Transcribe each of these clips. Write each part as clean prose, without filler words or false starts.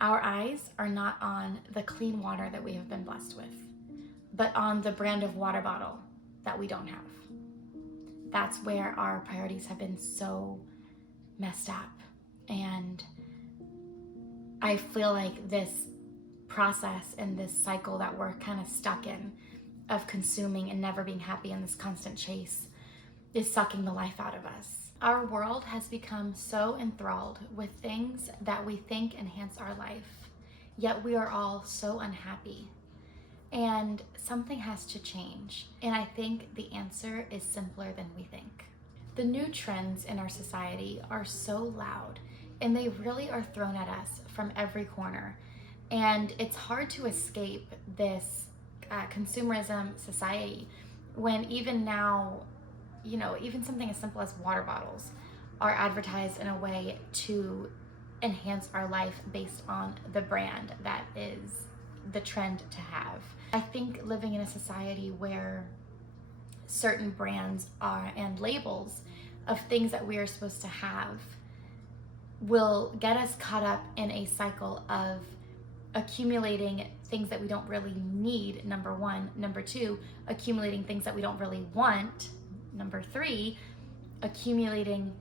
Our eyes are not on the clean water that we have been blessed with, but on the brand of water bottle that we don't have. That's where our priorities have been so messed up. And I feel like this process and this cycle that we're kind of stuck in of consuming and never being happy in this constant chase is sucking the life out of us. Our world has become so enthralled with things that we think enhance our life, yet we are all so unhappy. And something has to change. And I think the answer is simpler than we think. The new trends in our society are so loud, and they really are thrown at us from every corner. And it's hard to escape this consumerism society when even now, even something as simple as water bottles are advertised in a way to enhance our life based on the brand that is the trend to have. I think living in a society where certain brands are and labels of things that we are supposed to have will get us caught up in a cycle of accumulating things that we don't really need, number one. Number two, accumulating things that we don't really want. Number three, accumulating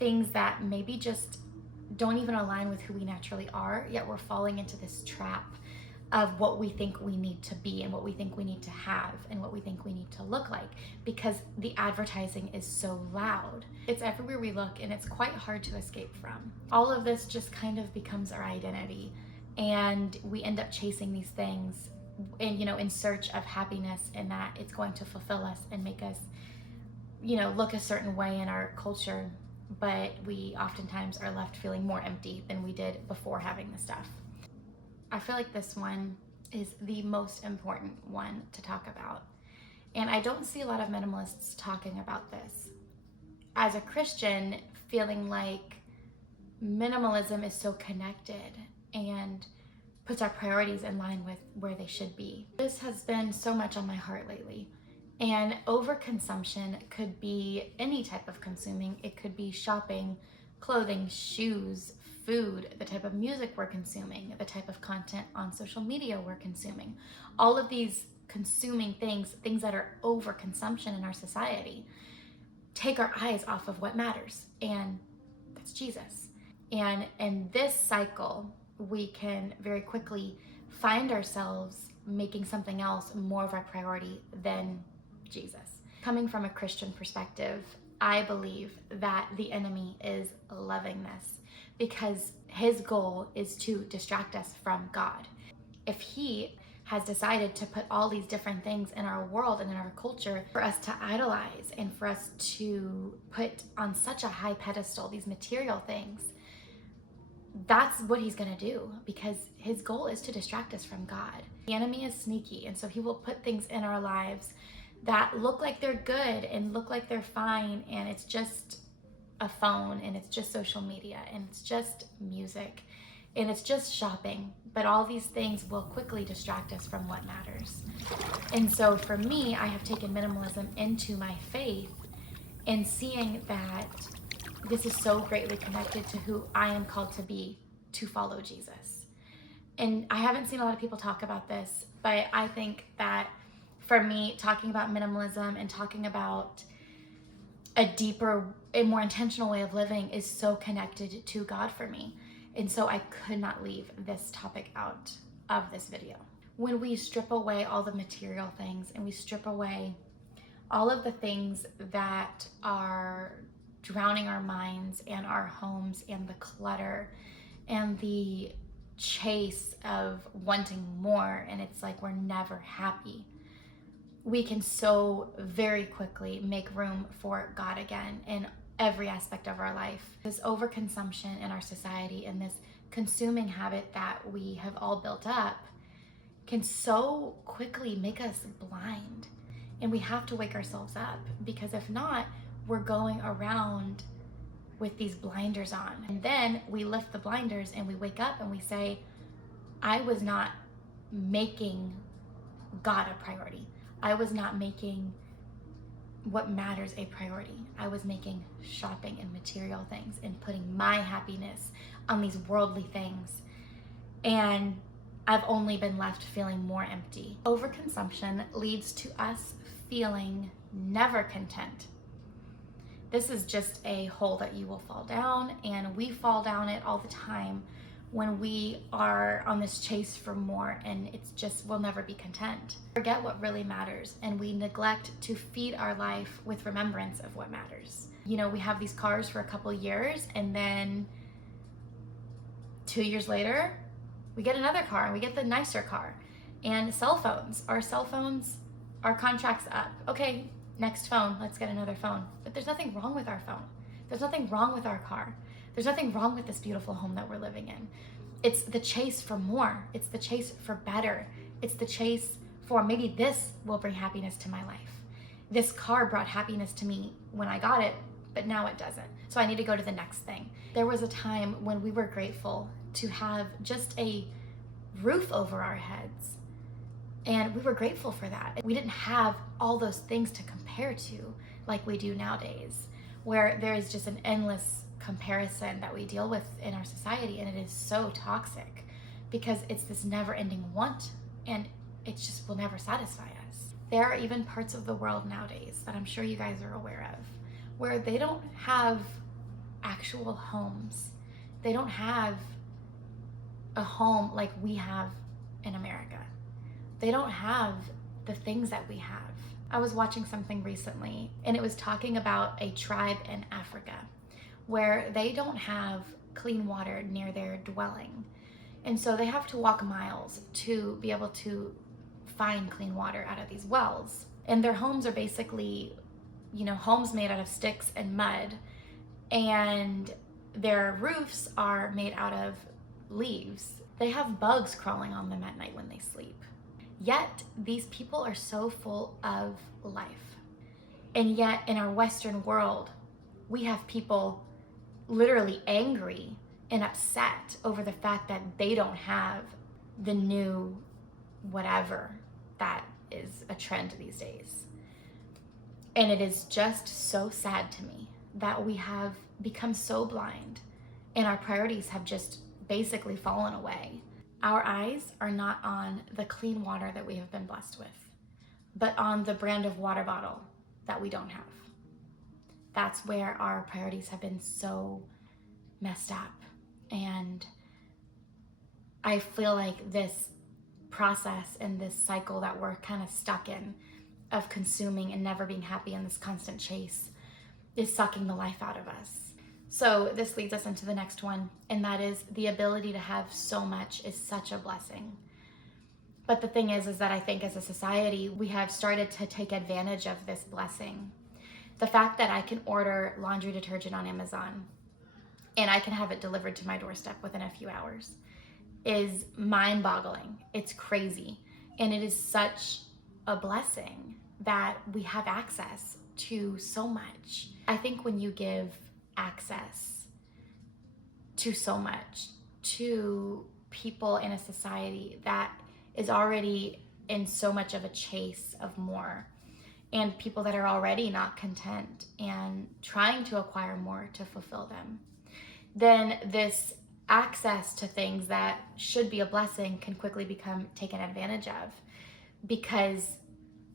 things that maybe just don't even align with who we naturally are, yet we're falling into this trap of what we think we need to be and what we think we need to have and what we think we need to look like, because the advertising is so loud. It's everywhere we look, and it's quite hard to escape from. All of this just kind of becomes our identity, and we end up chasing these things in search of happiness, and that it's going to fulfill us and make us look a certain way in our culture, but we oftentimes are left feeling more empty than we did before having the stuff. I feel like this one is the most important one to talk about. And I don't see a lot of minimalists talking about this. As a Christian, feeling like minimalism is so connected and puts our priorities in line with where they should be. This has been so much on my heart lately. And overconsumption could be any type of consuming. It could be shopping, clothing, shoes, food, the type of music we're consuming, the type of content on social media we're consuming. All of these consuming things that are overconsumption in our society, take our eyes off of what matters, and that's Jesus. And in this cycle, we can very quickly find ourselves making something else more of our priority than Jesus. Coming from a Christian perspective, I believe that the enemy is loving this because his goal is to distract us from God. If he has decided to put all these different things in our world and in our culture for us to idolize and for us to put on such a high pedestal, these material things, that's what he's gonna do, because his goal is to distract us from God. The enemy is sneaky, and so he will put things in our lives that look like they're good and look like they're fine, and it's just a phone, and it's just social media, and it's just music, and it's just shopping. But all these things will quickly distract us from what matters. And so for me, I have taken minimalism into my faith and seeing that this is so greatly connected to who I am called to be, to follow Jesus. And I haven't seen a lot of people talk about this, but I think that for me, talking about minimalism and talking about a deeper and more intentional way of living is so connected to God for me. And so I could not leave this topic out of this video. When we strip away all the material things and we strip away all of the things that are drowning our minds and our homes and the clutter and the chase of wanting more, and it's like we're never happy, we can so very quickly make room for God again in every aspect of our life. This overconsumption in our society and this consuming habit that we have all built up can so quickly make us blind. And we have to wake ourselves up, because if not, we're going around with these blinders on. And then we lift the blinders and we wake up and we say, I was not making God a priority. I was not making what matters a priority. I was making shopping and material things and putting my happiness on these worldly things. And I've only been left feeling more empty. Overconsumption leads to us feeling never content. This is just a hole that you will fall down, and we fall down it all the time when we are on this chase for more, and it's just, we'll never be content. Forget what really matters, and we neglect to feed our life with remembrance of what matters. You know, we have these cars for a couple years, and then 2 years later, we get another car, and we get the nicer car. And cell phones, our contract's up. Okay, next phone, let's get another phone. But there's nothing wrong with our phone. There's nothing wrong with our car. There's nothing wrong with this beautiful home that we're living in. It's the chase for more. It's the chase for better. It's the chase for maybe this will bring happiness to my life. This car brought happiness to me when I got it, but now it doesn't. So I need to go to the next thing. There was a time when we were grateful to have just a roof over our heads. And we were grateful for that. We didn't have all those things to compare to like we do nowadays, where there is just an endless comparison that we deal with in our society, and it is so toxic because it's this never-ending want, and it just will never satisfy us. There are even parts of the world nowadays that I'm sure you guys are aware of where they don't have actual homes. They don't have a home like we have in America. They don't have the things that we have. I was watching something recently, and it was talking about a tribe in Africa where they don't have clean water near their dwelling. And so they have to walk miles to be able to find clean water out of these wells. And their homes are basically, homes made out of sticks and mud. And their roofs are made out of leaves. They have bugs crawling on them at night when they sleep. Yet these people are so full of life. And yet in our Western world, we have people literally angry and upset over the fact that they don't have the new whatever that is a trend these days. And it is just so sad to me that we have become so blind and our priorities have just basically fallen away. Our eyes are not on the clean water that we have been blessed with, but on the brand of water bottle that we don't have. That's where our priorities have been so messed up. And I feel like this process and this cycle that we're kind of stuck in of consuming and never being happy in this constant chase is sucking the life out of us. So this leads us into the next one, and that is the ability to have so much is such a blessing. But the thing is that I think as a society, we have started to take advantage of this blessing. The fact that I can order laundry detergent on Amazon and I can have it delivered to my doorstep within a few hours is mind-boggling. It's crazy. And it is such a blessing that we have access to so much. I think when you give access to so much to people in a society that is already in so much of a chase of more, and people that are already not content and trying to acquire more to fulfill them, then this access to things that should be a blessing can quickly become taken advantage of, because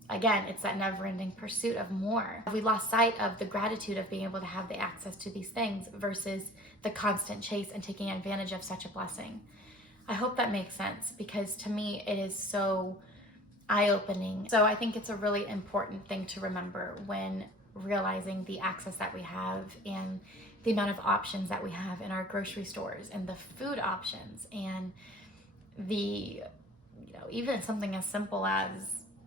again, it's that never-ending pursuit of more. We lost sight of the gratitude of being able to have the access to these things versus the constant chase and taking advantage of such a blessing. I hope that makes sense, because to me it is so eye-opening. So I think it's a really important thing to remember when realizing the access that we have and the amount of options that we have in our grocery stores and the food options and the, even something as simple as,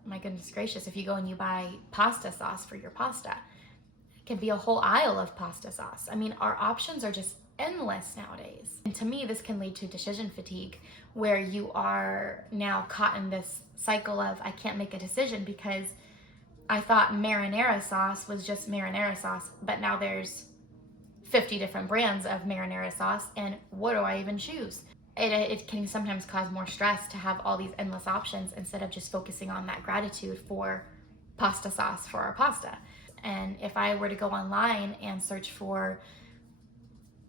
my goodness gracious, if you go and you buy pasta sauce for your pasta, it can be a whole aisle of pasta sauce. I mean, our options are just endless nowadays. And to me, this can lead to decision fatigue, where you are now caught in this cycle of, I can't make a decision because I thought marinara sauce was just marinara sauce, but now there's 50 different brands of marinara sauce, and what do I even choose? It can sometimes cause more stress to have all these endless options instead of just focusing on that gratitude for pasta sauce for our pasta. And if I were to go online and search for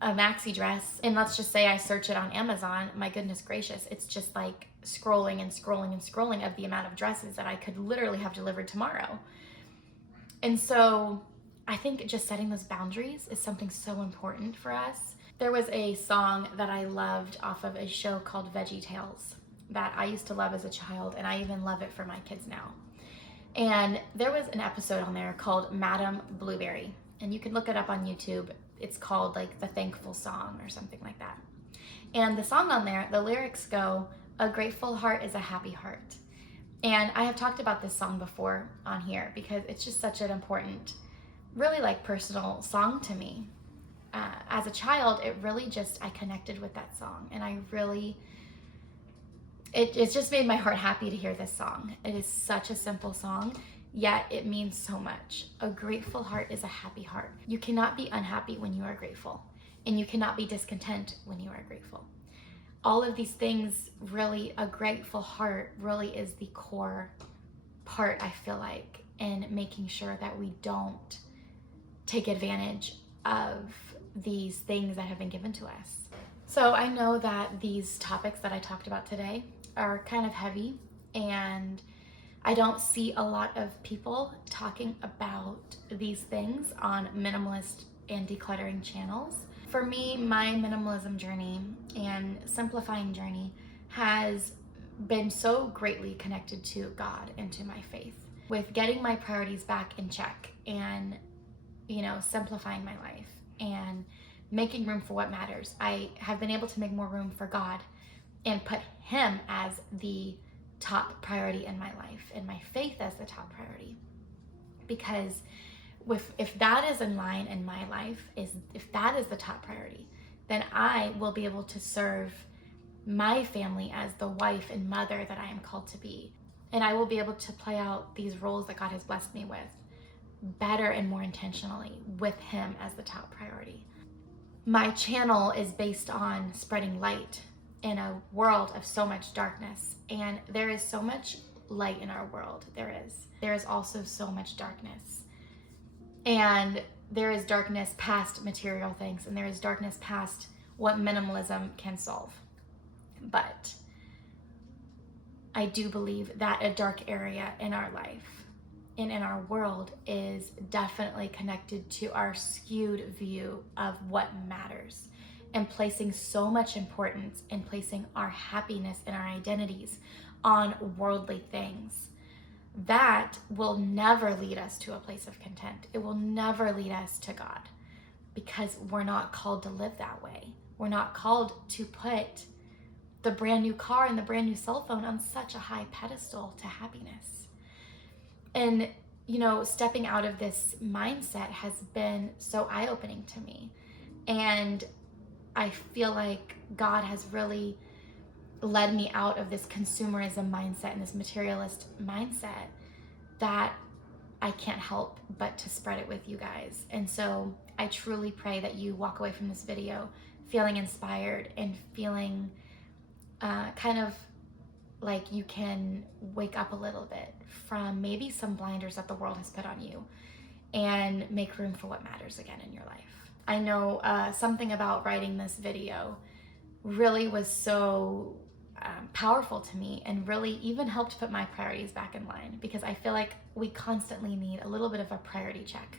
a maxi dress, and let's just say I search it on Amazon, my goodness gracious, it's just like scrolling and scrolling and scrolling of the amount of dresses that I could literally have delivered tomorrow. And so I think just setting those boundaries is something so important for us. There was a song that I loved off of a show called VeggieTales that I used to love as a child, and I even love it for my kids now. And there was an episode on there called Madam Blueberry, and you can look it up on YouTube. It's called like The Thankful Song or something like that. And the song on there, the lyrics go, "A grateful heart is a happy heart." And I have talked about this song before on here because it's just such an important, really like personal song to me. As a child, it really just, I connected with that song, and I really, it's just made my heart happy to hear this song. It is such a simple song, yet it means so much. A grateful heart is a happy heart. You cannot be unhappy when you are grateful, and you cannot be discontent when you are grateful. All of these things, really, a grateful heart really is the core part, I feel like, in making sure that we don't take advantage of these things that have been given to us. So I know that these topics that I talked about today are kind of heavy, and I don't see a lot of people talking about these things on minimalist and decluttering channels. For me, my minimalism journey and simplifying journey has been so greatly connected to God and to my faith. With getting my priorities back in check and, simplifying my life and making room for what matters, I have been able to make more room for God and put Him as the top priority in my life and my faith as the top priority. Because if that is in line in my life, if that is the top priority, then I will be able to serve my family as the wife and mother that I am called to be. And I will be able to play out these roles that God has blessed me with better and more intentionally with Him as the top priority. My channel is based on spreading light in a world of so much darkness, and there is so much light in our world. There is also so much darkness, and there is darkness past material things, and there is darkness past what minimalism can solve. But I do believe that a dark area in our life and in our world is definitely connected to our skewed view of what matters, and placing so much importance in placing our happiness and our identities on worldly things. That will never lead us to a place of content. It will never lead us to God, because we're not called to live that way. We're not called to put the brand new car and the brand new cell phone on such a high pedestal to happiness. And, stepping out of this mindset has been so eye-opening to me. And I feel like God has really led me out of this consumerism mindset and this materialist mindset that I can't help but to spread it with you guys. And so I truly pray that you walk away from this video feeling inspired and feeling kind of like you can wake up a little bit from maybe some blinders that the world has put on you and make room for what matters again in your life. I know something about writing this video really was so powerful to me, and really even helped put my priorities back in line, because I feel like we constantly need a little bit of a priority check.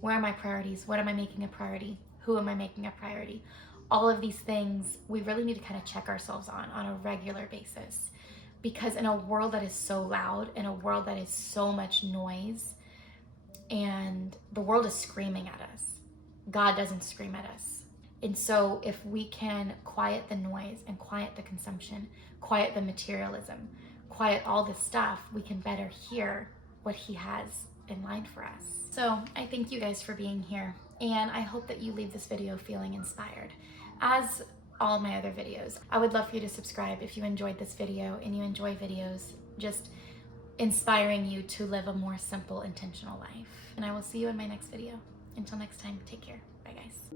Where are my priorities? What am I making a priority? Who am I making a priority? All of these things we really need to kind of check ourselves on a regular basis, because in a world that is so loud, in a world that is so much noise, and the world is screaming at us, God doesn't scream at us. And so if we can quiet the noise and quiet the consumption, quiet the materialism, quiet all this stuff, we can better hear what He has in line for us. So I thank you guys for being here, and I hope that you leave this video feeling inspired. As all my other videos, I would love for you to subscribe if you enjoyed this video and you enjoy videos just inspiring you to live a more simple, intentional life. And I will see you in my next video. Until next time, take care. Bye, guys.